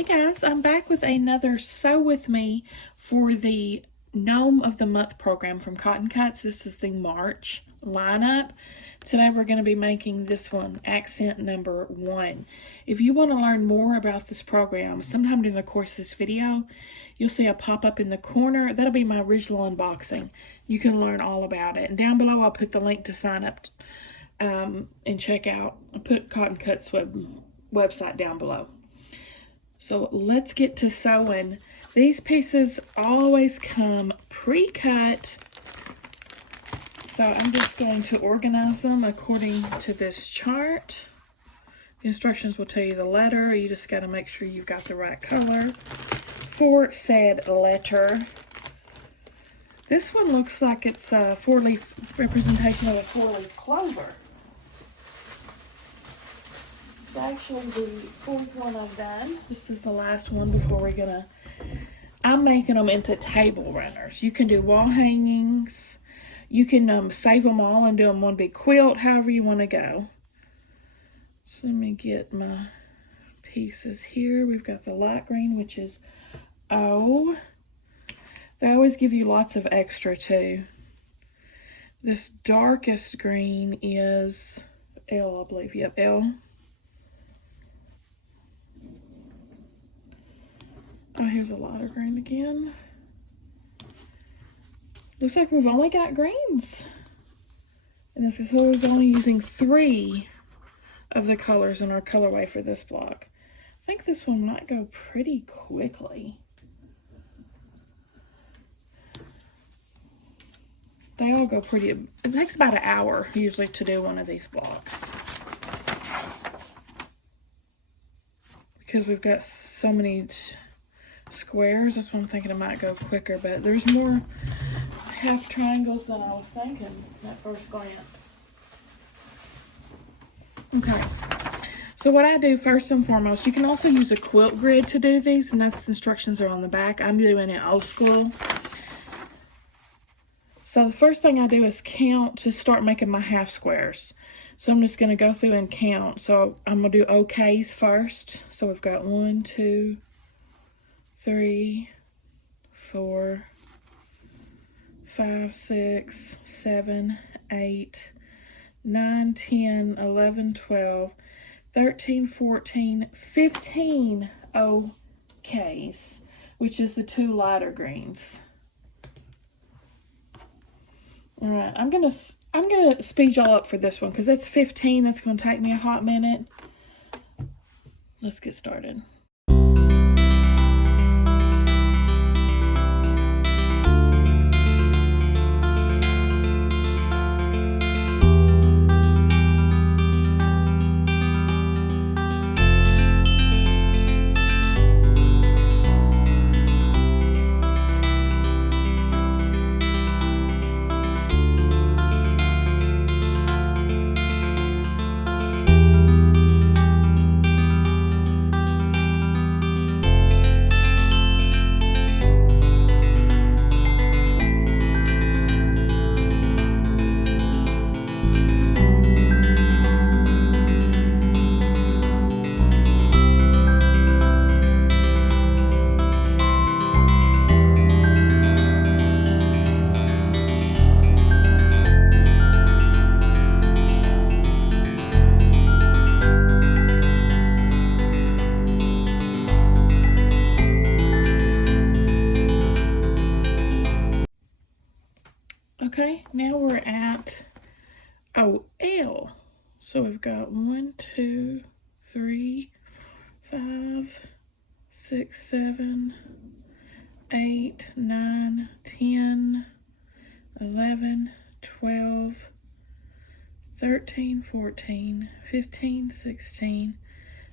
Hey guys, I'm back with another Sew With Me for the Gnome of the Month program from Cotton Cuts. This is the March lineup. Today we're going to be making this one, accent number 1. If you want to learn more about this program, sometime during the course of this video, you'll see a pop-up in the corner. That'll be my original unboxing. You can learn all about it. And down below I'll put the link to sign up and check out. I'll put Cotton Cuts website down below. So let's get to sewing. These pieces always come pre-cut. So I'm just going to organize them according to this chart. The instructions will tell you the letter. You just got to make sure you've got the right color for said letter. This one looks like it's a 4-leaf representation of a 4-leaf clover. It's actually the 4th one I've done. This is the last one before I'm making them into table runners. You can do wall hangings. You can save them all and do them one big quilt, however you want to go. So let me get my pieces here. We've got the light green, which is O. They always give you lots of extra too. This darkest green is L, I believe. Yep, L. Oh, here's a lighter green again. Looks like we've only got greens. And this is we're only using 3 of the colors in our colorway for this block. I think this one might go pretty quickly. They all go pretty, it takes about an hour usually to do one of these blocks. Because we've got so many squares, that's why I'm thinking it might go quicker, but there's more half triangles than I was thinking at first glance. Okay, so what I do first and foremost, you can also use a quilt grid to do these, and that's the instructions are on the back. I'm doing it old school. So the first thing I do is count to start making my half squares. So I'm just going to go through and count. So I'm going to do OKs first. So we've got 1, 2, 3, 4, 5, 6, 7, 8, 9, 10, 11, 12, 13, 14, 15 OKs, which is the 2 lighter greens. All right, I'm gonna speed y'all up for this one because it's 15. That's gonna take me a hot minute. Let's get started. Okay, now we're at L. So we've got 1, 2, 3, 5, 6, 7, 8, 9, 10, 11, 12, 13, 14, 15, 16,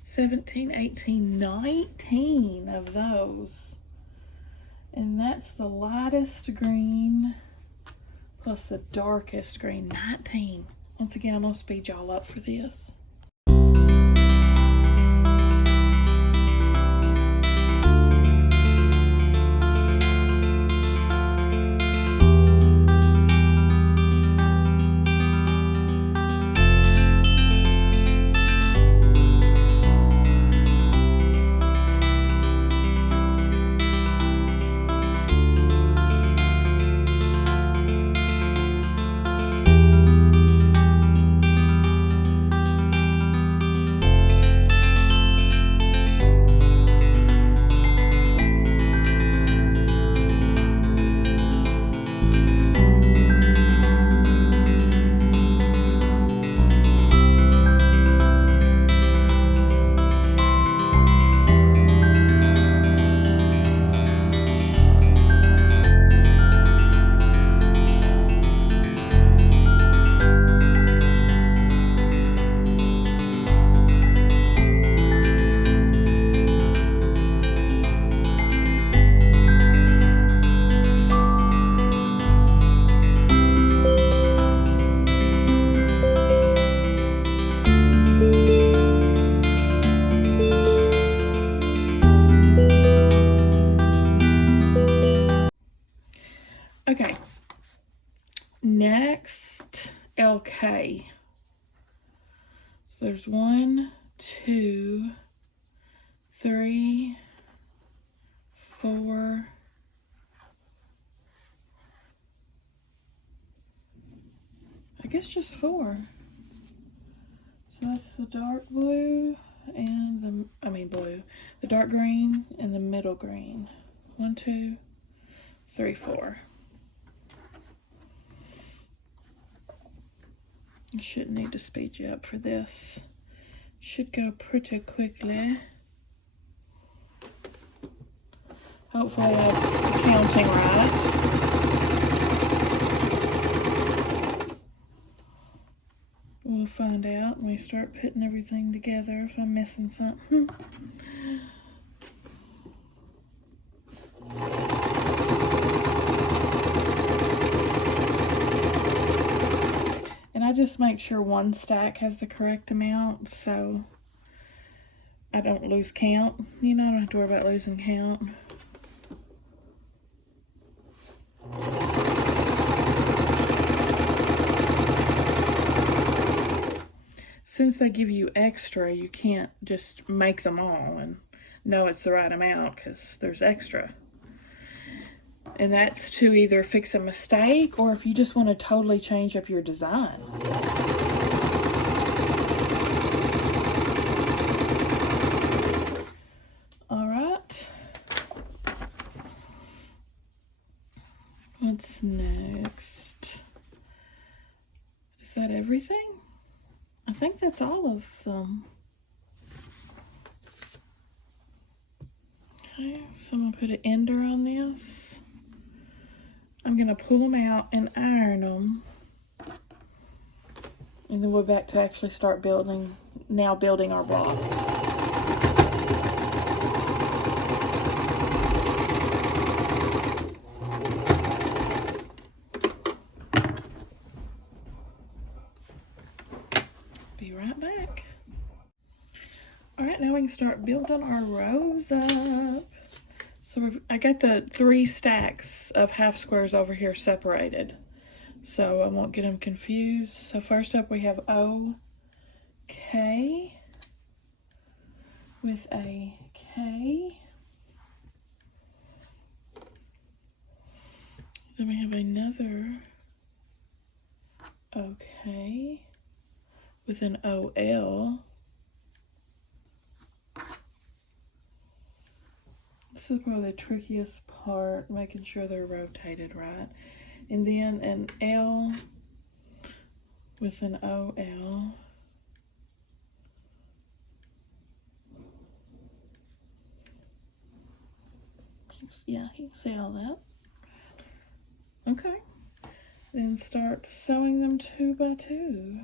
17, 18, 19 of those. And that's the lightest green plus the darkest green, 19. Once again, I'm going to speed y'all up for this. So there's 1, 2, 3, 4, I guess just 4. So that's the dark blue and the dark green and the middle green. 1, 2, 3, 4. I shouldn't need to speed you up for this. Should go pretty quickly. Hopefully I have the counting right. We'll find out when we start putting everything together if I'm missing something. And I just make sure one stack has the correct amount so I don't lose count. You know, I don't have to worry about losing count. Since they give you extra, you can't just make them all and know it's the right amount because there's extra. And that's to either fix a mistake or if you just want to totally change up your design. All right. What's next? Is that everything? I think that's all of them. Okay, so I'm gonna put an ender on this. I'm gonna pull them out and iron them. And then we're back to actually start building our block. Be right back. All right, now we can start building our rows up. So I got the 3 stacks of half squares over here separated, so I won't get them confused. So first up we have OK with a K. Then we have another OK with an OL. This is probably the trickiest part, making sure they're rotated right. And then an L with an OL. Yeah, you can see all that. Okay. Then start sewing them 2 by 2.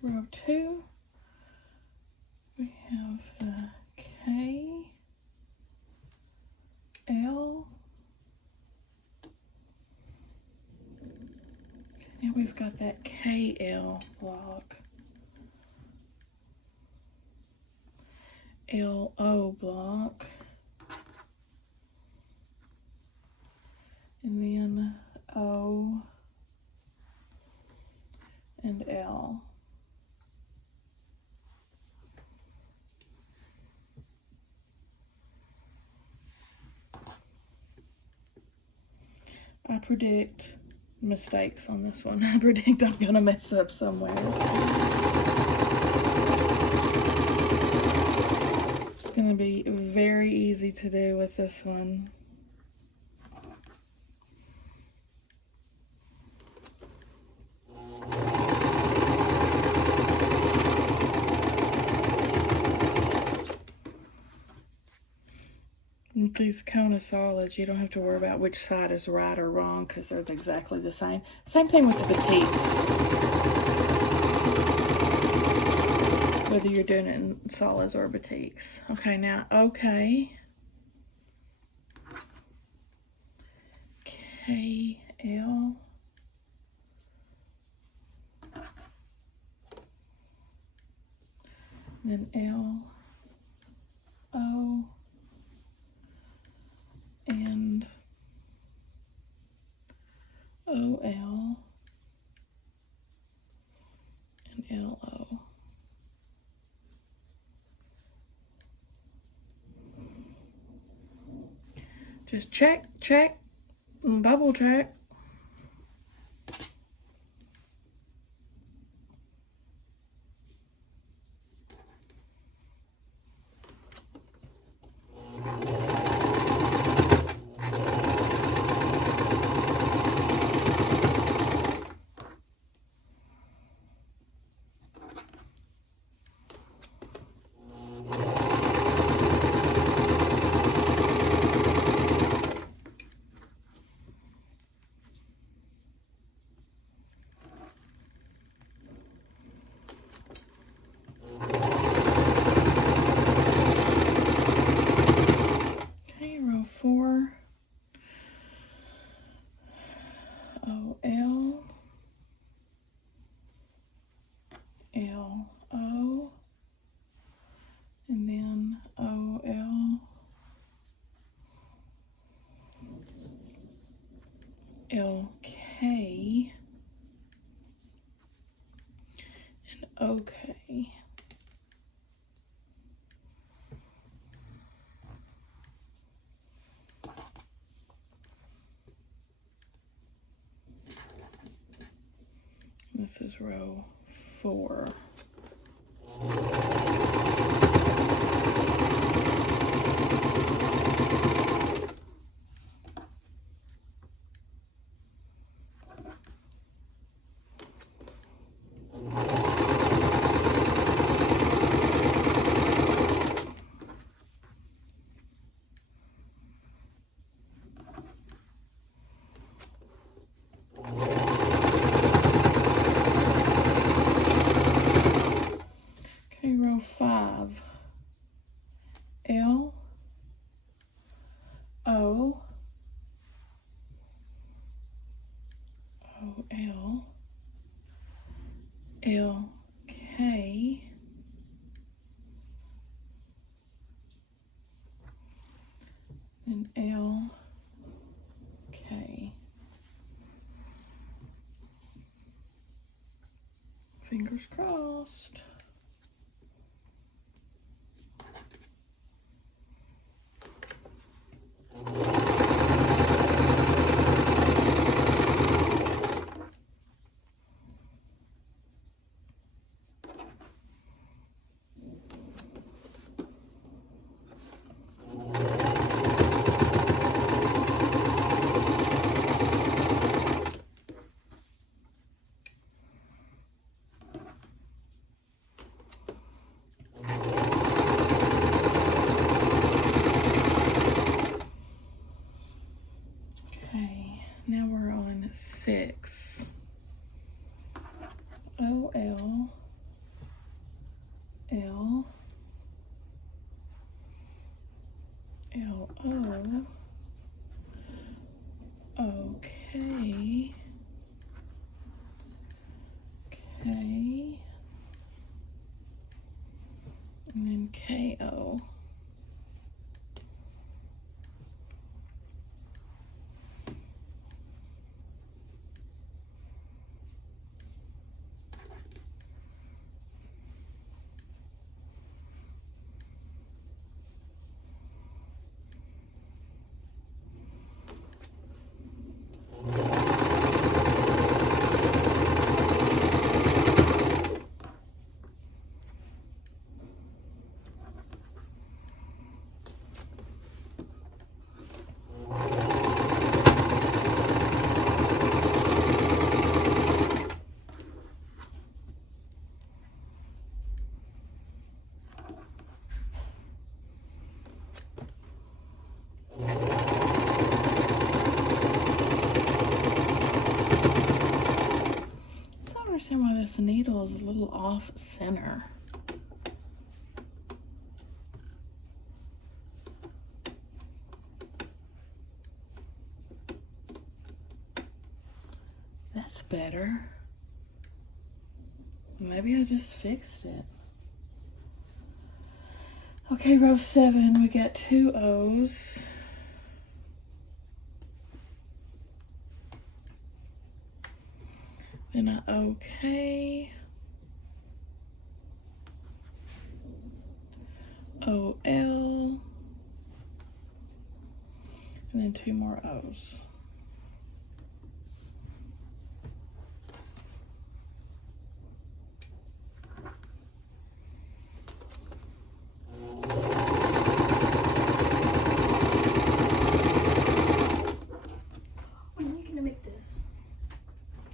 Row 2, we have the K, L, now we've got that KL block, LO block, and then O and L. I predict mistakes on this one. I predict I'm gonna mess up somewhere. It's gonna be very easy to do with this one. these Kona solids, you don't have to worry about which side is right or wrong because they're exactly the same. Same thing with the batiks. Whether you're doing it in solids or batiks. Okay, now, okay. K-L. Then L, O, and O-L, and L-O. Just check, and double check. Row 4, O-L, L-O, and then O-L, L-K, and O-K. This is row 4. Row 5, L, O, O, L, L, K, and L, K. Fingers crossed. Now we're on 6. O, L, L, L, O, O, K, K, and then K, O. understand why this needle is a little off center. That's better. Maybe I just fixed it. Okay, row 7, we got 2 O's. Then a OK. OL. And then 2 more O's.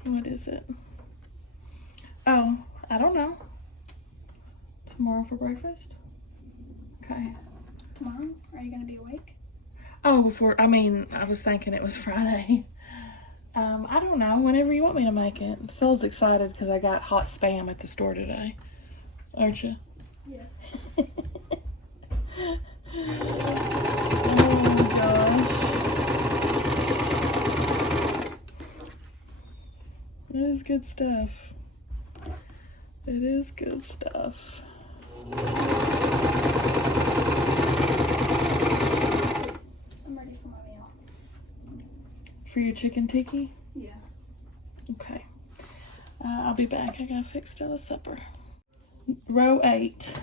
What is it? Oh, I don't know. Tomorrow for breakfast? Okay. Tomorrow? Are you gonna be awake? Oh, I was thinking it was Friday. I don't know. Whenever you want me to make it. I'm so excited because I got hot spam at the store today. Aren't you? Yeah. Oh gosh. It is good stuff. It is good stuff. I'm ready for my meal. For your chicken tikka? Yeah. Okay. I'll be back. I gotta fix Stella's supper. Row 8.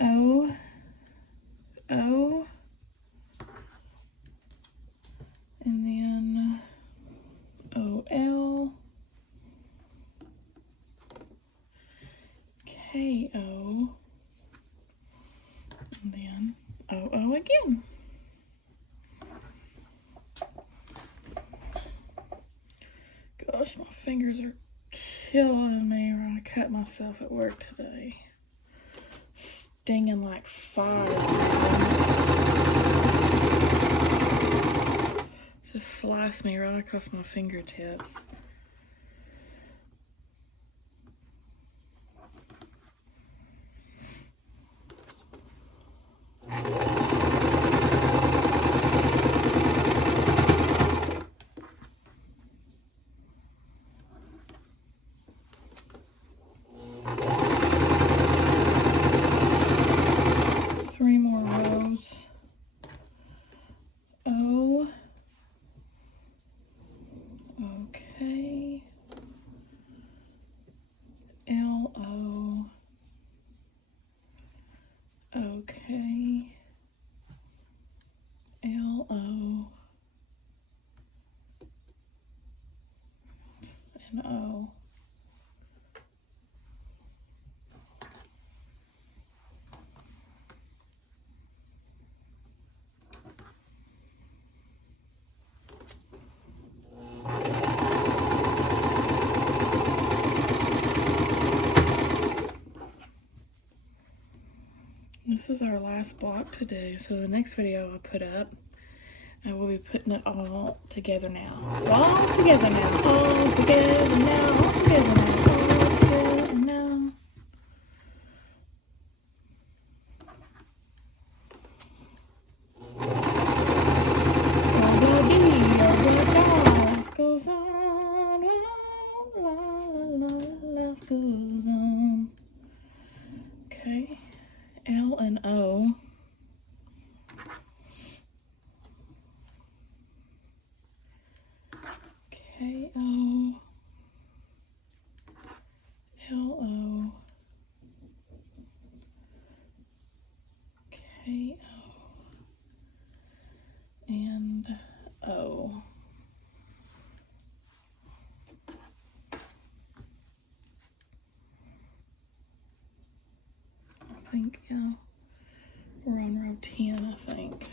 O. O. And then OL. KO. And then OO again. Gosh, my fingers are killing me when I cut myself at work today. Stinging like fire. Just sliced me right across my fingertips. This is our last block to do, so the next video I'll put up, I will be putting it all together now. All together now. All together now. All together now. All together now. All the bee, all the life goes on. Life goes on. Okay. L and O. K O. L O. K O. And O. I think, yeah. We're on row 10, I think.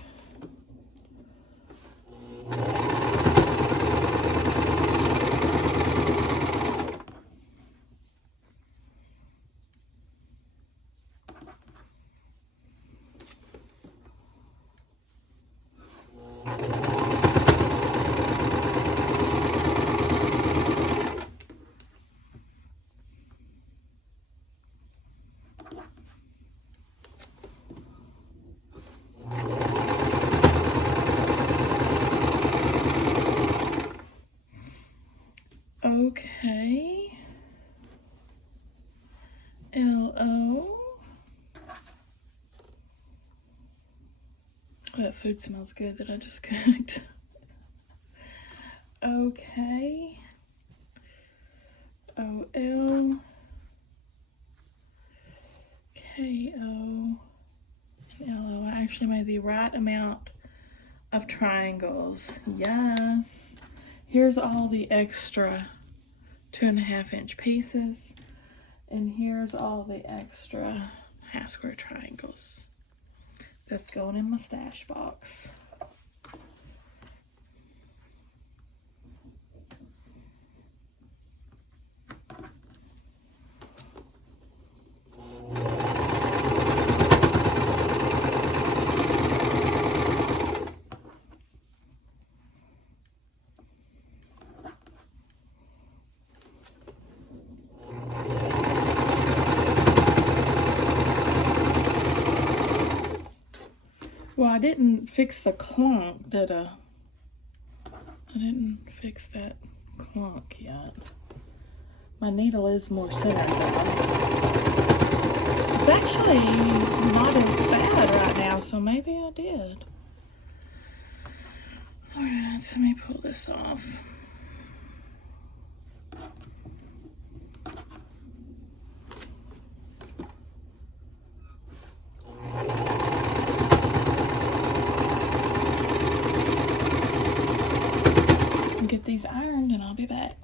that food smells good that I just cooked. Okay. O-L. K-O. L-O. I actually made the right amount of triangles. Yes. Here's all the extra 2.5-inch pieces. And here's all the extra half square triangles. That's going in my stash box. Well, I didn't fix the clunk, did I? I didn't fix that clunk yet. My needle is more centered though. It's actually not as bad right now, so maybe I did. Alright, so let me pull this off. Get these ironed and I'll be back.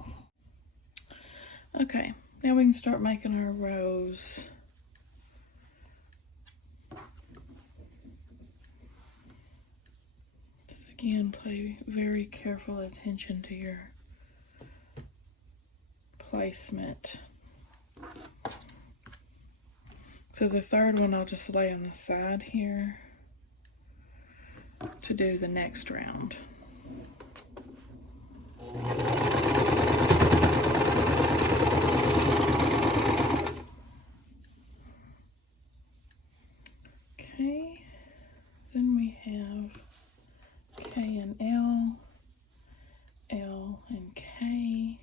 Okay, now we can start making our rows. Just again, pay very careful attention to your placement. So the third one I'll just lay on the side here to do the next round. Okay, then we have K and L, L and K,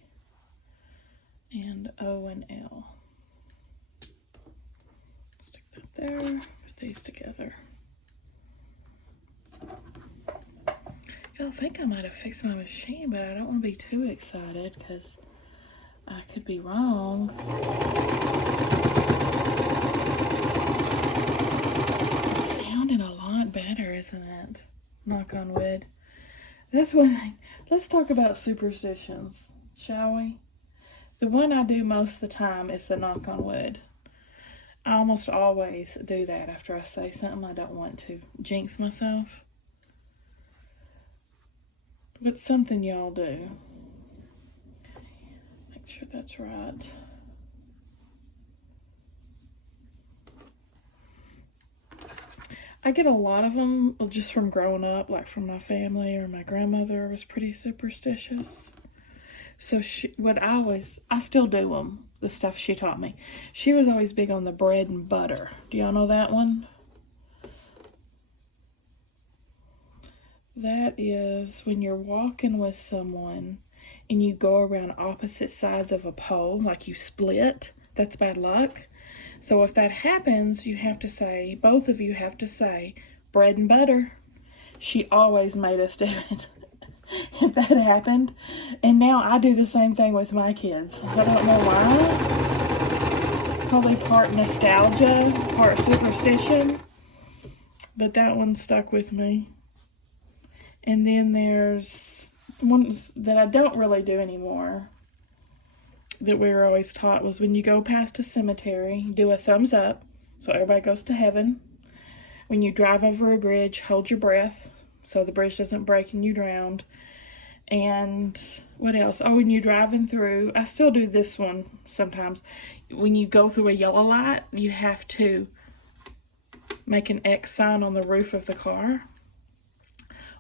and O and L. Stick that there, put these together. I think I might have fixed my machine, but I don't want to be too excited because I could be wrong. It's sounding a lot better, isn't it? Knock on wood. That's one thing. Let's talk about superstitions, shall we? The one I do most of the time is the knock on wood. I almost always do that after I say something. I don't want to jinx myself. But something y'all do. Make sure that's right. I get a lot of them just from growing up, like from my family or my grandmother was pretty superstitious. So I still do them, the stuff she taught me. She was always big on the bread and butter. Do y'all know that one? That is when you're walking with someone and you go around opposite sides of a pole, like you split, that's bad luck. So if that happens, you have to say, both of you have to say, bread and butter. She always made us do it if that happened. And now I do the same thing with my kids. I don't know why. Probably part nostalgia, part superstition. But that one stuck with me. And then there's ones that I don't really do anymore that we were always taught was when you go past a cemetery, do a thumbs up so everybody goes to heaven. When you drive over a bridge, hold your breath so the bridge doesn't break and you drown. And what else? Oh, when you're driving through, I still do this one sometimes. When you go through a yellow light, you have to make an X sign on the roof of the car.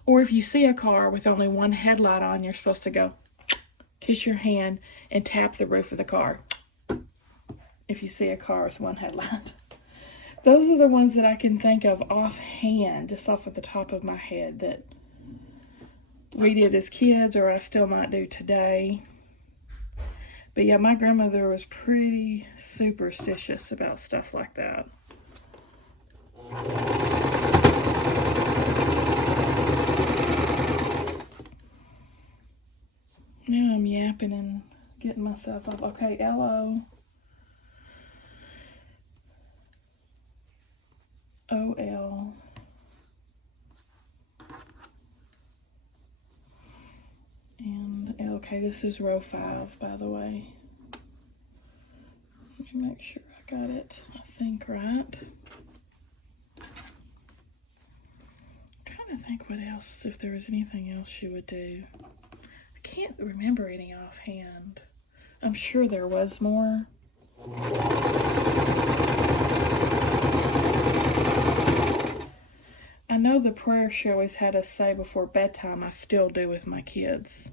Or if you see a car with only one headlight on, you're supposed to go kiss your hand and tap the roof of the car. If you see a car with one headlight. Those are the ones that I can think of offhand, just off of the top of my head, that we did as kids or I still might do today. But yeah, my grandmother was pretty superstitious about stuff like that. typing and getting myself up. Okay, L-O. O-L. And okay, this is row 5, by the way. Let me make sure I got it, I think, right. I'm trying to think what else, if there was anything else she would do. I can't remember any offhand. I'm sure there was more. I know the prayer she always had us say before bedtime, I still do with my kids,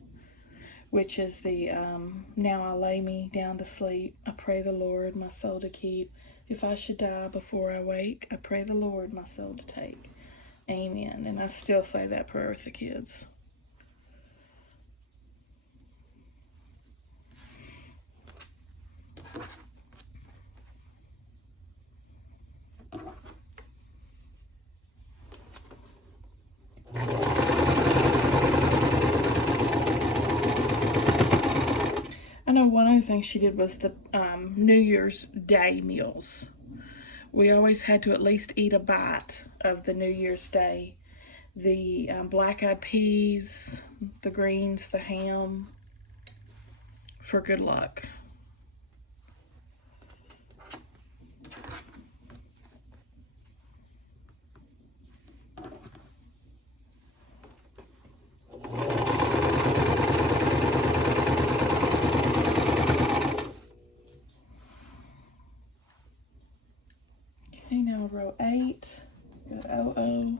which is the, now I lay me down to sleep, I pray the Lord my soul to keep. If I should die before I wake, I pray the Lord my soul to take. Amen. And I still say that prayer with the kids. I know one of the things she did was the New Year's Day meals. We always had to at least eat a bite of the New Year's Day. The black-eyed peas, the greens, the ham, for good luck. Okay, now row 8, got O-O.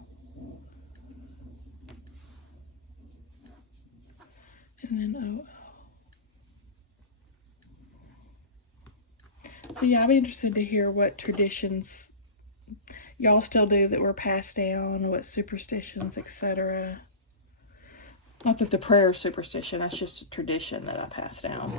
And then O-O. So yeah, I'd be interested to hear what traditions y'all still do that were passed down, what superstitions, etc. Not that the prayer is superstition, that's just a tradition that I passed down.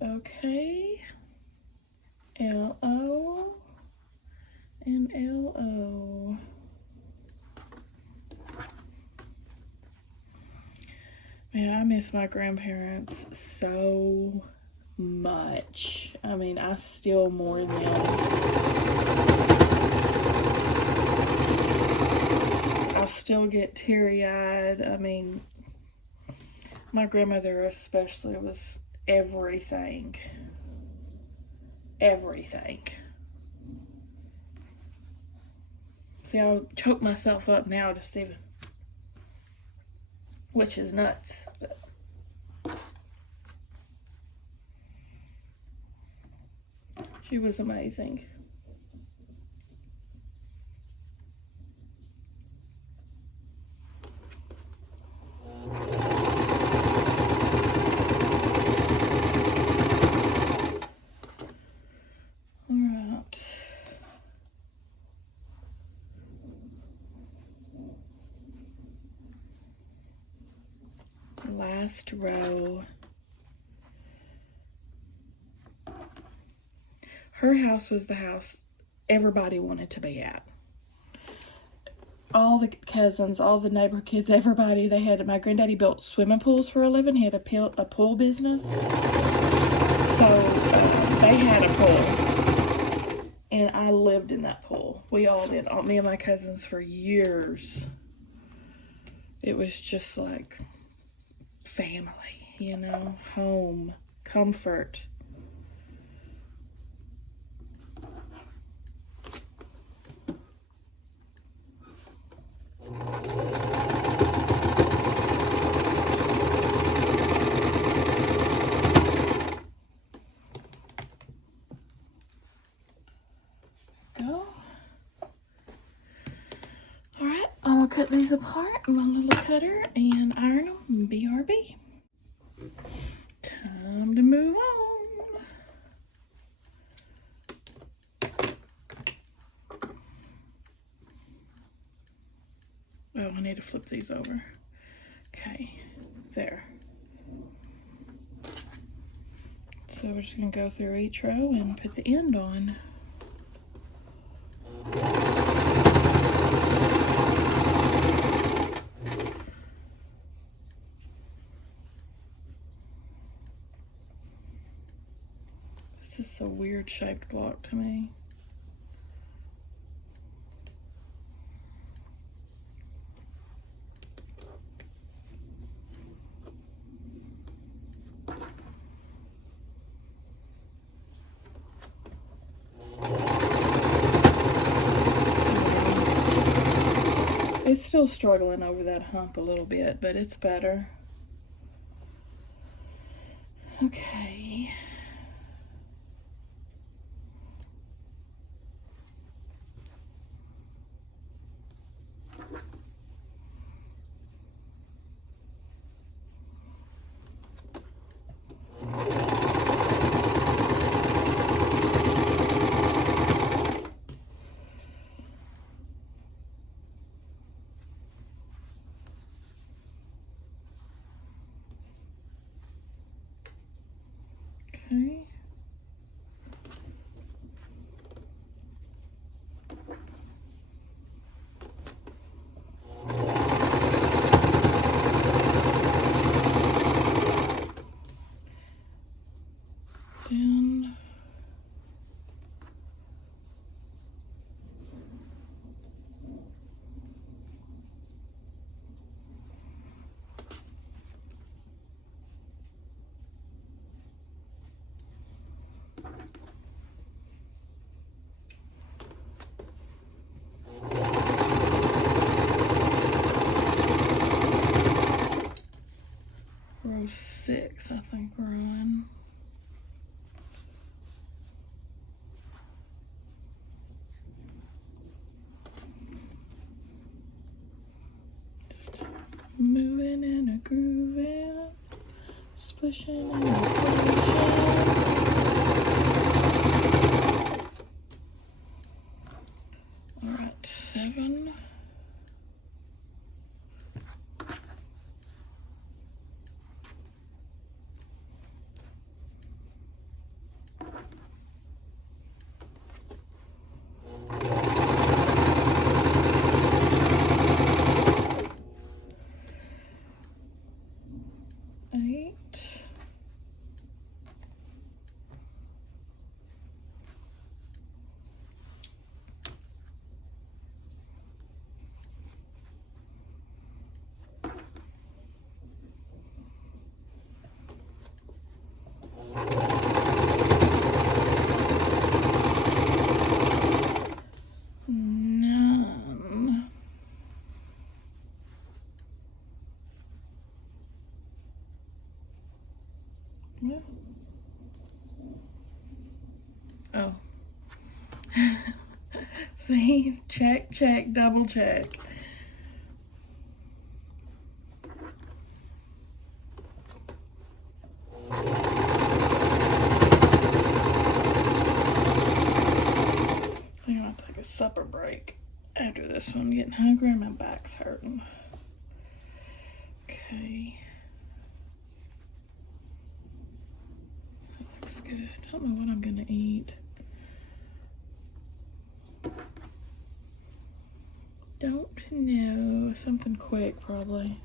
Okay, L-O and L-O. Man, I miss my grandparents so much. I mean, I still mourn them. I'll still get teary-eyed. I mean, my grandmother especially was everything. Everything. See, I'll choke myself up now just even, which is nuts. But she was amazing. Last row. Her house was the house everybody wanted to be at. All the cousins, all the neighbor kids, everybody, they had, my granddaddy built swimming pools for a living. He had a pool business. So they had a pool. And I lived in that pool. We all did, me and my cousins, for years. It was just like family, you know, home, comfort. Go. Alright, I'm gonna cut these apart in my little cutter and iron them. BRB. Time to move on. Oh, I need to flip these over. Okay, there. So we're just gonna go through each row and put the end on. This is a weird shaped block to me. It's still struggling over that hump a little bit, but it's better. Okay. Okay. Then row 6, I think we're on. Just moving and a grooving, splishing and a splishing. All right, 7. Oh. See? Check, check, double check. I think I'll take a supper break after this one. I'm getting hungry and my back's hurting. Okay. That looks good. I don't know what I'm gonna eat. Don't know. Something quick, probably.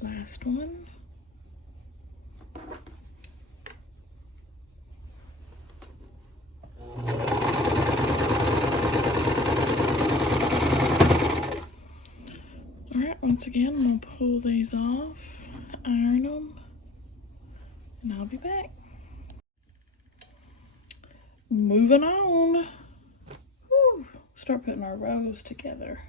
Last one. Alright, once again, I'm going to pull these off, iron them, and I'll be back. Moving on. Whew. Start putting our rows together.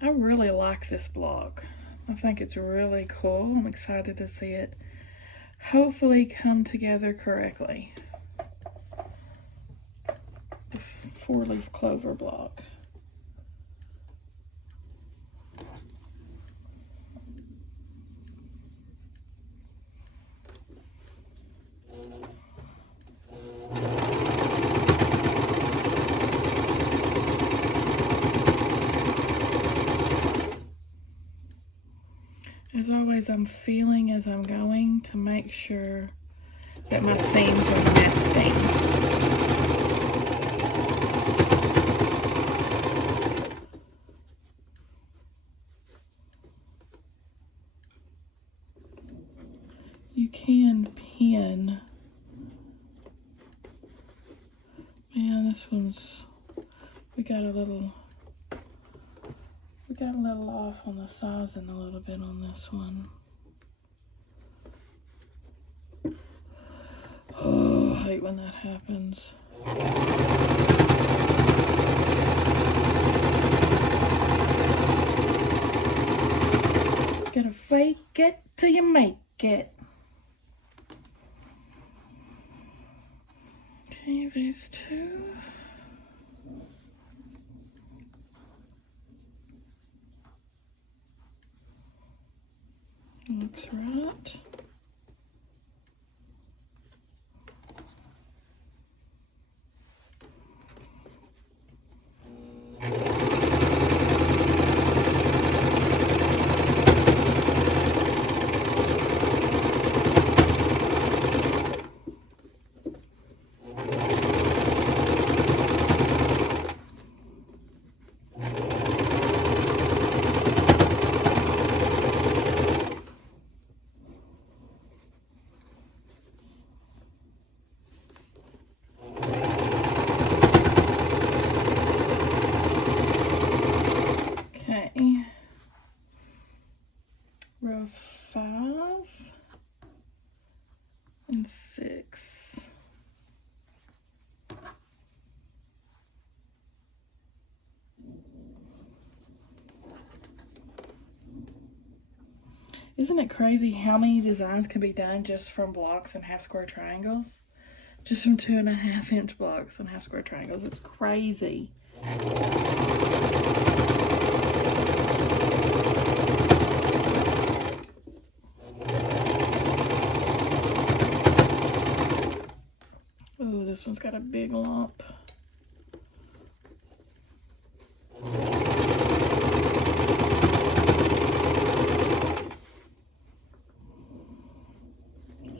I really like this block. I think it's really cool. I'm excited to see it hopefully come together correctly. The 4-leaf clover block. As always, I'm feeling as I'm going to make sure that my seams are nesting. you can pin. Man, this one's, we got a little off on the sizing a little bit on this one. Oh, I hate when that happens. Gotta fake it till you make it. Okay, these two. Looks right. Rows 5 and 6. Isn't it crazy how many designs can be done just from blocks and half square triangles? Just from 2.5-inch blocks and half square triangles. It's crazy. Oh, this one's got a big lump.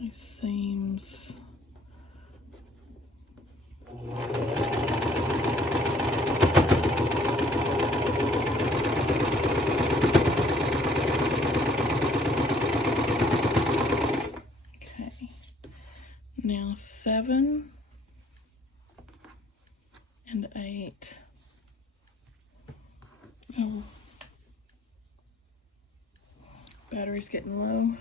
These seams. Okay. Now 7 and 8. Oh. Battery's getting low.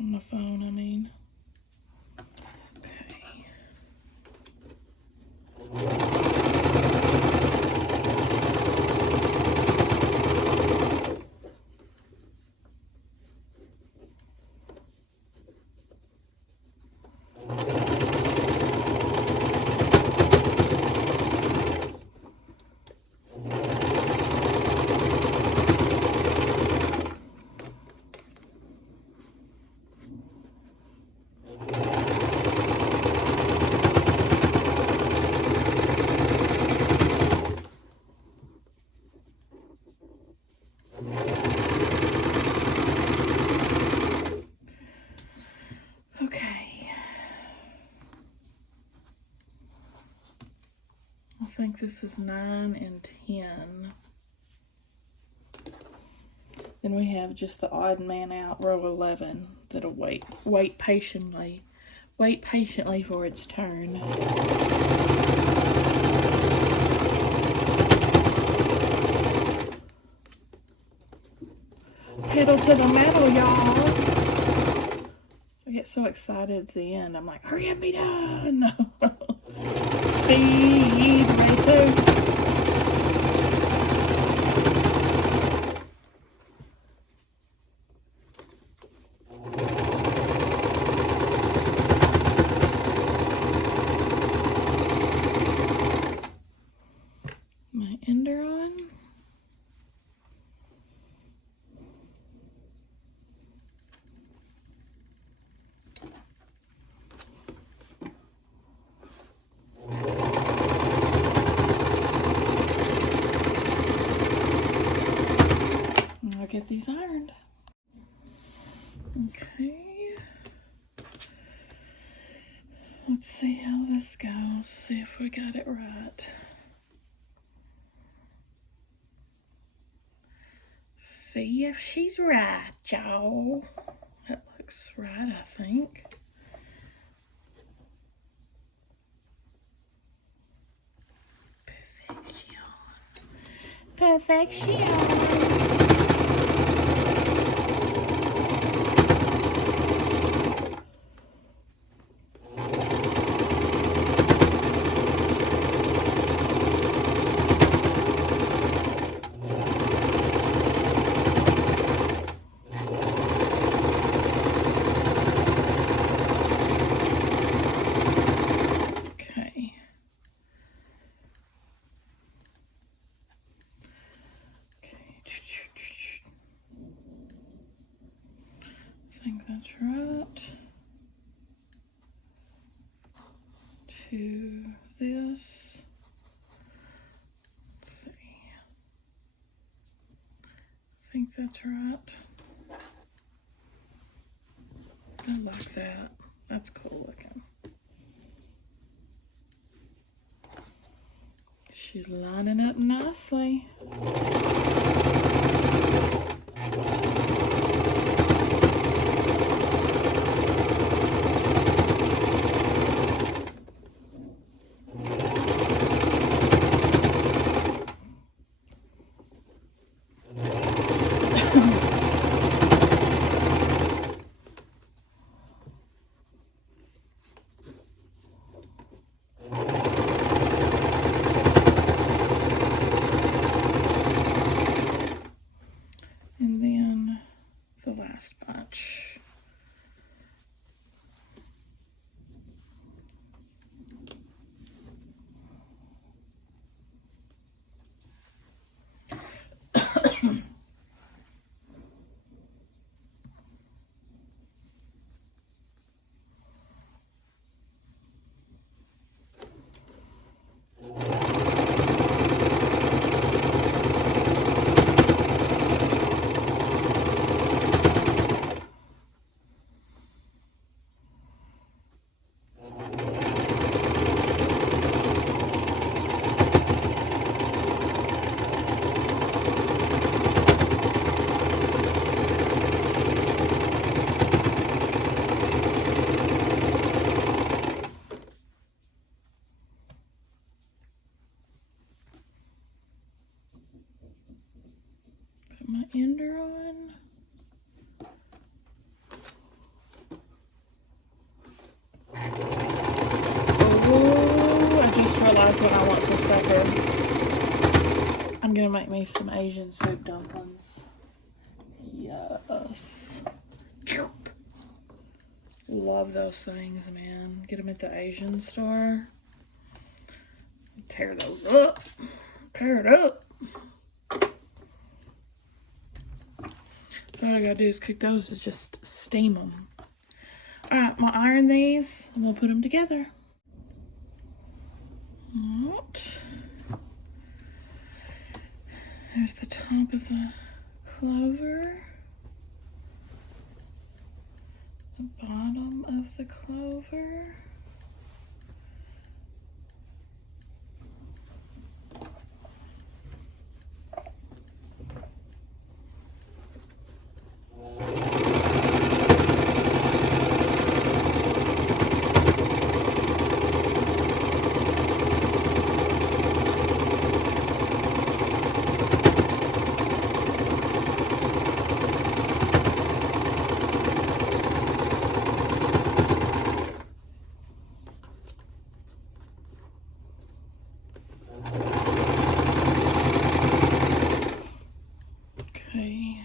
On the phone, I mean. Okay. Okay. I think this is 9 and 10. Then we have just the odd man out, row 11, that'll wait patiently for its turn. Pedal to the metal, y'all. I get so excited at the end. I'm like, hurry up, be done. Speed racer. My ender on. I'll get these ironed. Okay. Let's see how this goes. See if we got it right. see if she's right, y'all. That looks right, I think. Perfection. Perfection. I think that's right. To this. Let's see. I think that's right. I like that. That's cool looking. She's lining up nicely. And then the last bunch. Put my ender on. Oh, I just realized what I want for supper. I'm gonna make me some Asian soup dumplings. Yes. Love those things, man. Get them at the Asian store. Tear those up. Tear it up. So all I gotta do is cook those, is just steam them. Alright, I'm gonna iron these and we'll put them together. Alright. There's the top of the clover. The bottom of the clover. Okay.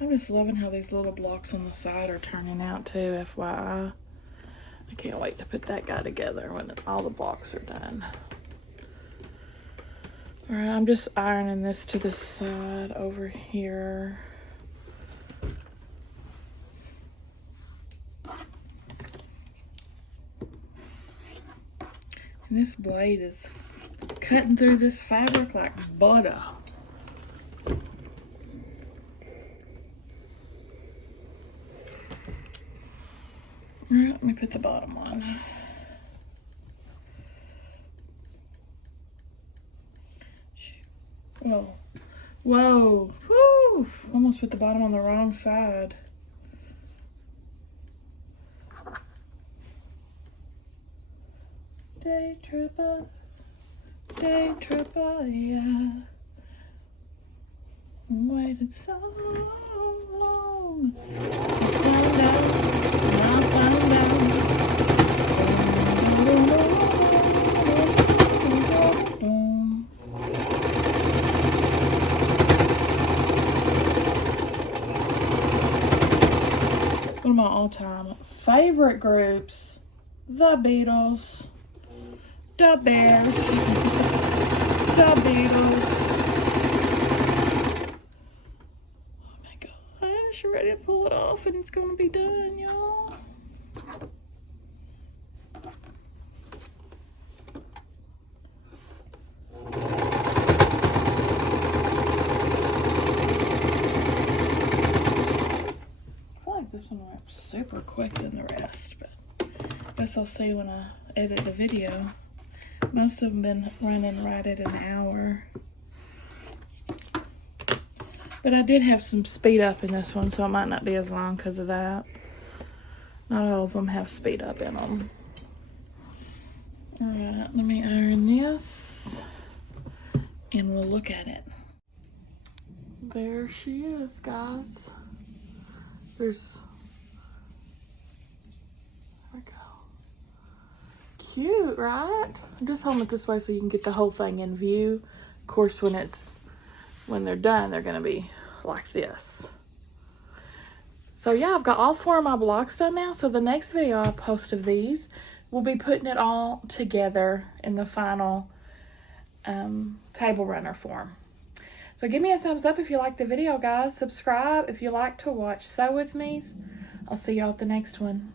I'm just loving how these little blocks on the side are turning out too, FYI. I can't wait to put that guy together when all the blocks are done. Alright, I'm just ironing this to the side over here. And this blade is cutting through this fabric like butter. Alright, let me put the bottom on. Whoa. Whoa. Woo! Almost put the bottom on the wrong side. Day tripper, yeah. Waited so long. Found out, now found One of my all-time favorite groups, the Beatles, the Bears, the Beatles. Oh my gosh, you're ready to pull it off and it's gonna be done, y'all. This one went super quick than the rest, but I guess I'll see when I edit the video. Most of them been running right at an hour. But I did have some speed up in this one, so it might not be as long because of that. Not all of them have speed up in them. Alright, let me iron this and we'll look at it. There she is, guys. There we go. Cute, right? I'm just holding it this way so you can get the whole thing in view. Of course, when they're done, they're gonna be like this. So yeah, I've got all 4 of my blocks done now. So the next video I post of these, we'll be putting it all together in the final table runner form. So give me a thumbs up if you like the video, guys. Subscribe if you like to watch Sew With Me. I'll see y'all at the next one.